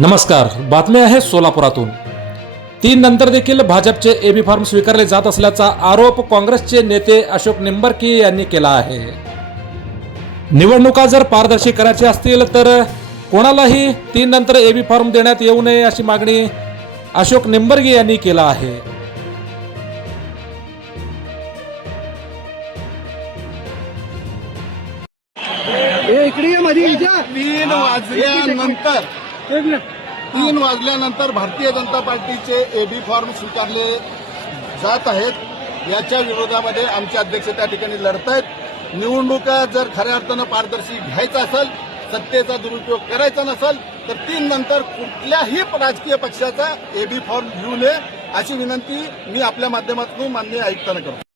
नमस्कार बातमी आहे सोलापुरातून. तीन नंतर देखील भाजपचे एबी फॉर्म स्वीकारले जात असल्याचा आरोप काँग्रेसचे नेते अशोक निंबरकी यांनी केला आहे. निवडणुका जर पारदर्शी करायच्या असतील तर कोणालाही तीन नंतर एबी फॉर्म देण्यात येऊ नये अशी मागणी अशोक निंबर्गी यांनी केला आहे. तीन वाजल्यानंतर. तीन वाजल्यानंतर भारतीय जनता पार्टीचे एबी फॉर्म स्वीकारले जात आहेत. याच्या विरोधामध्ये आमचे अध्यक्ष त्या ठिकाणी लढत आहेत. निवडणुका जर खऱ्या अर्थानं पारदर्शी घ्यायचा असेल सत्तेचा दुरुपयोग करायचा नसेल तर तीन नंतर कुठल्याही राजकीय पक्षाचा एबी फॉर्म घेऊ नये अशी विनंती मी आपल्या माध्यमातून मान्य आयुक्तांना करतो.